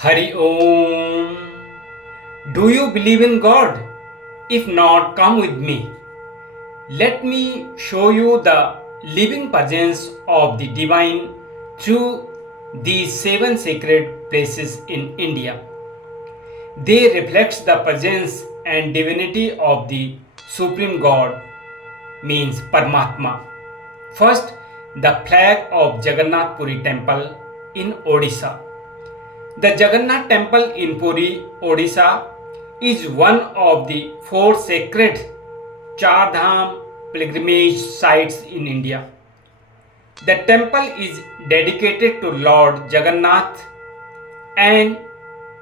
Hari Om. Do you believe in God? If not, come with me. Let me show you the living presence of the divine through these seven sacred places in India. They reflect the presence and divinity of the Supreme God, means Paramatma. First, the flag of Jagannath Puri Temple in Odisha. The Jagannath Temple in Puri, Odisha is one of the four sacred Char Dham pilgrimage sites in India. The temple is dedicated to Lord Jagannath, an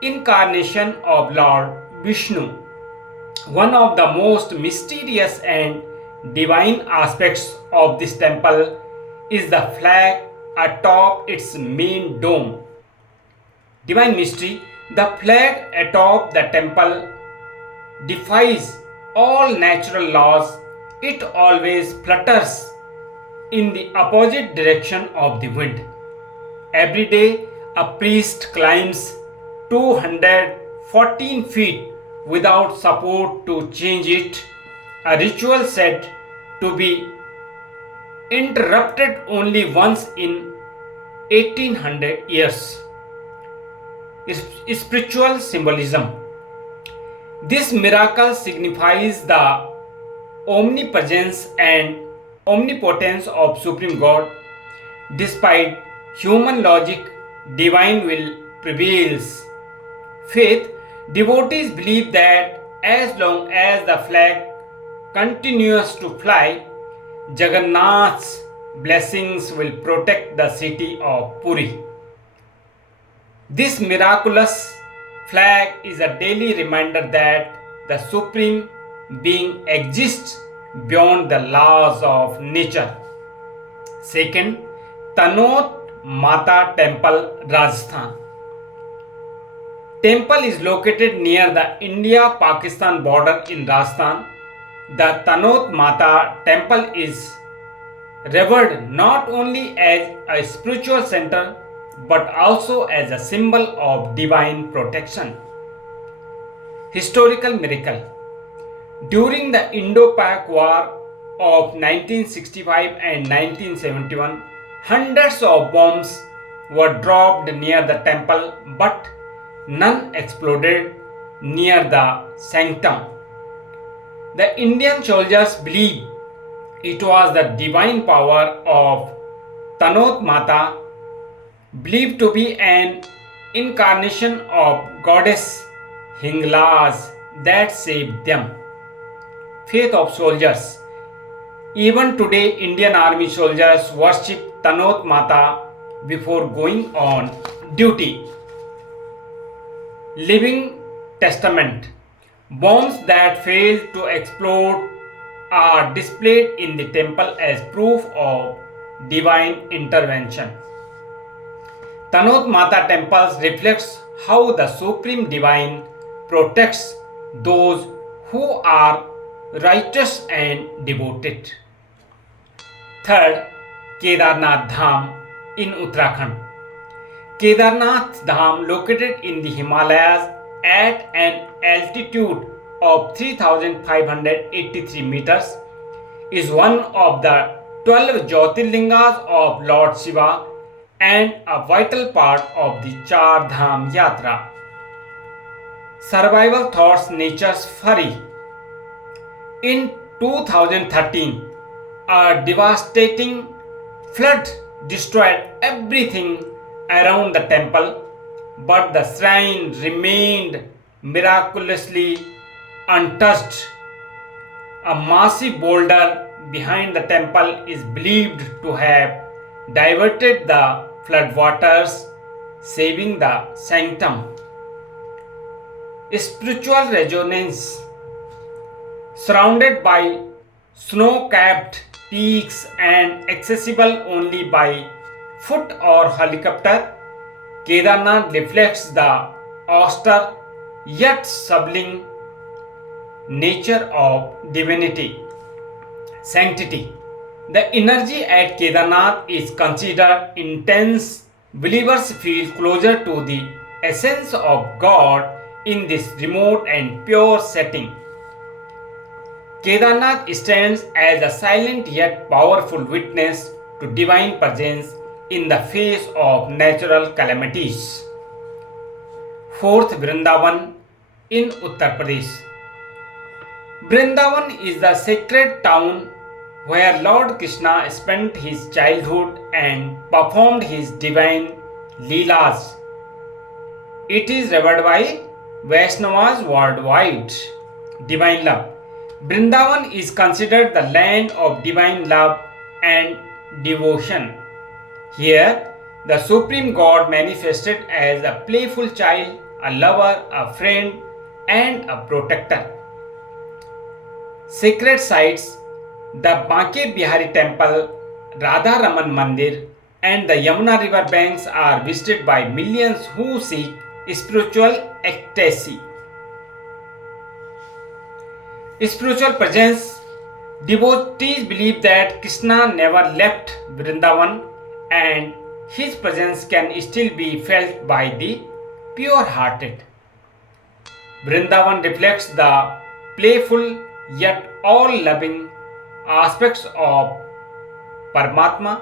incarnation of Lord Vishnu. One of the most mysterious and divine aspects of this temple is the flag atop its main dome. Divine mystery, the flag atop the temple defies all natural laws. It always flutters in the opposite direction of the wind. Every day, a priest climbs 214 feet without support to change it, a ritual said to be interrupted only once in 1800 years. Spiritual symbolism. This miracle signifies the omnipresence and omnipotence of Supreme God. Despite human logic, divine will prevails. Faith, devotees believe that as long as the flag continues to fly, Jagannath's blessings will protect the city of Puri. This miraculous flag is a daily reminder that the Supreme Being exists beyond the laws of nature. Second, Tanot Mata Temple, Rajasthan. Temple is located near the India-Pakistan border in Rajasthan. The Tanot Mata Temple is revered not only as a spiritual center but also as a symbol of divine protection. Historical miracle. During the Indo-Pak War of 1965 and 1971, hundreds of bombs were dropped near the temple, but none exploded near the sanctum. The Indian soldiers believed it was the divine power of Tanot Mata, believed to be an incarnation of goddess Hinglas, that saved them. Faith of soldiers. Even today, Indian Army soldiers worship Tanot Mata before going on duty. Living Testament. Bombs that failed to explode are displayed in the temple as proof of divine intervention. Tanot Mata temples reflects how the Supreme Divine protects those who are righteous and devoted. Third, Kedarnath Dham in Uttarakhand. Kedarnath Dham, located in the Himalayas at an altitude of 3,583 meters, is one of the 12 Jyotirlingas of Lord Shiva and a vital part of the Char Dham Yatra. Survival thoughts, nature's fury. In 2013, a devastating flood destroyed everything around the temple, but the shrine remained miraculously untouched. A massive boulder behind the temple is believed to have diverted the floodwaters, saving the sanctum. Spiritual resonance. Surrounded by snow-capped peaks and accessible only by foot or helicopter, Kedarnath reflects the austere yet sublime nature of divinity. Sanctity. The energy at Kedarnath is considered intense. Believers feel closer to the essence of God in this remote and pure setting. Kedarnath stands as a silent yet powerful witness to divine presence in the face of natural calamities. Fourth, Vrindavan in Uttar Pradesh. Vrindavan is the sacred town where Lord Krishna spent his childhood and performed his divine Leelas. It is revered by Vaishnavas worldwide. Divine love. Vrindavan is considered the land of divine love and devotion. Here, the Supreme God manifested as a playful child, a lover, a friend, and a protector. Sacred sites, the Banke Bihari Temple, Radha Raman Mandir, and the Yamuna river banks are visited by millions who seek spiritual ecstasy. Spiritual presence. Devotees believe that Krishna never left Vrindavan and his presence can still be felt by the pure-hearted. Vrindavan reflects the playful yet all-loving aspects of Paramatma,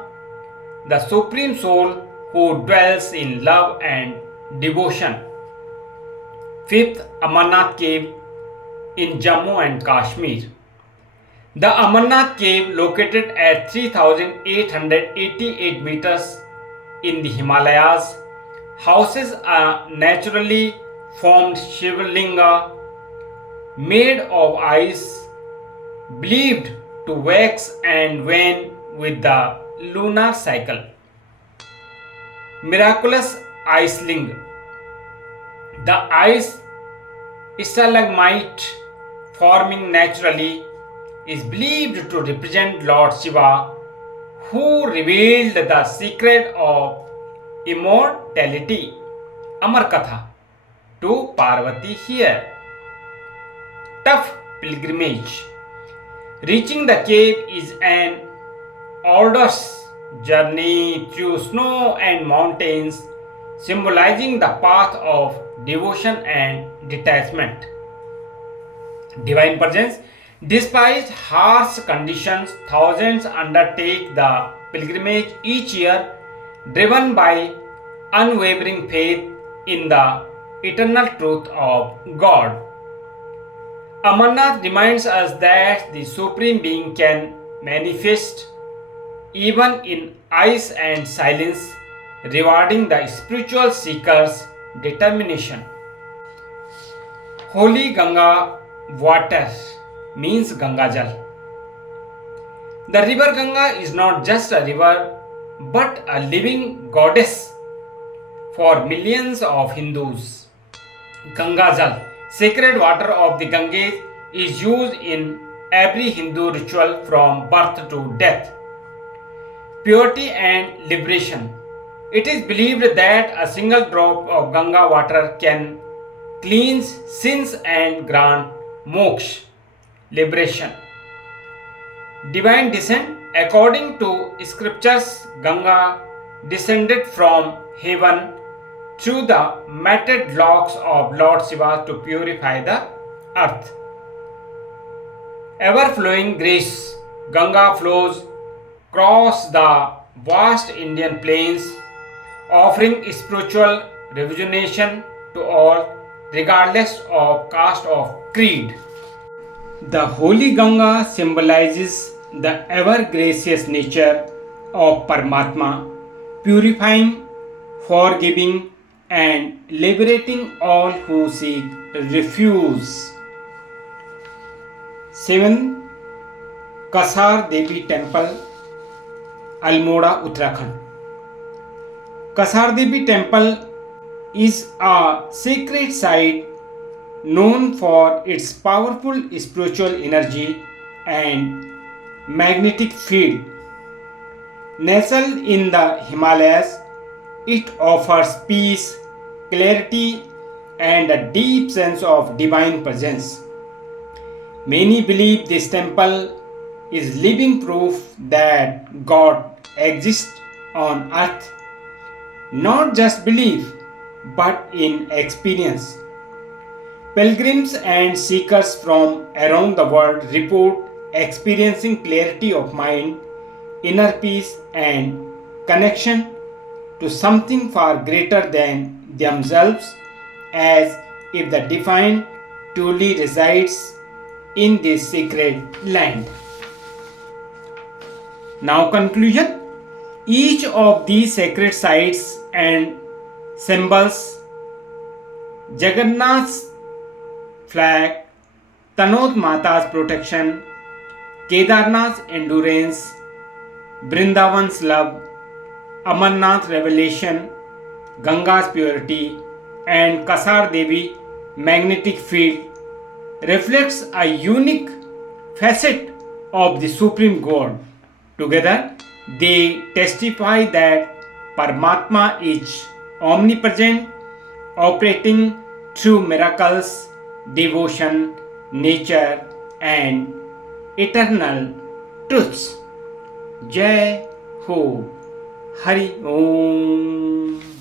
the Supreme Soul who dwells in love and devotion. Fifth, Amarnath Cave in Jammu and Kashmir. The Amarnath Cave, located at 3,888 meters in the Himalayas, houses a naturally formed Shivalinga made of ice, believed to wax and wane with the lunar cycle. Miraculous ice ling. The ice stalagmite forming naturally is believed to represent Lord Shiva, who revealed the secret of immortality, Amar Katha, to Parvati here. Tough pilgrimage. Reaching the cave is an arduous journey through snow and mountains, symbolizing the path of devotion and detachment. Divine presence. Despite harsh conditions, thousands undertake the pilgrimage each year, driven by unwavering faith in the eternal truth of God. Amarnath reminds us that the Supreme Being can manifest even in ice and silence, rewarding the spiritual seeker's determination. Holy Ganga water means Ganga Jal. The river Ganga is not just a river but a living goddess for millions of Hindus. Ganga Jal, sacred water of the Ganges, is used in every Hindu ritual from birth to death. Purity and liberation. It is believed that a single drop of Ganga water can cleanse sins and grant moksha, liberation. Divine descent. According to scriptures, Ganga descended from heaven through the matted locks of Lord Shiva to purify the earth. Ever-flowing grace. Ganga flows across the vast Indian plains, offering spiritual rejuvenation to all, regardless of caste or creed. The Holy Ganga symbolizes the ever-gracious nature of Paramatma, purifying, forgiving, and liberating all who seek refuge. 7. Kasar Devi Temple, Almora, Uttarakhand. Kasar Devi Temple is a sacred site known for its powerful spiritual energy and magnetic field. Nestled in the Himalayas, it offers peace, clarity, and a deep sense of divine presence. Many believe this temple is living proof that God exists on earth. Not just belief, but in experience. Pilgrims and seekers from around the world report experiencing clarity of mind, inner peace, and connection to something far greater than themselves, as if the divine truly resides in this sacred land. Now, conclusion. Each of these sacred sites and symbols, Jagannath's flag, Tanod Mata's protection, Kedarnath's endurance, Brindavan's love, Amarnath's revelation, Ganga's purity, and Kasar Devi magnetic field reflects a unique facet of the Supreme God. Together, they testify that Paramatma is omnipresent, operating through miracles, devotion, nature, and eternal truths. Jai Ho. Hari Om.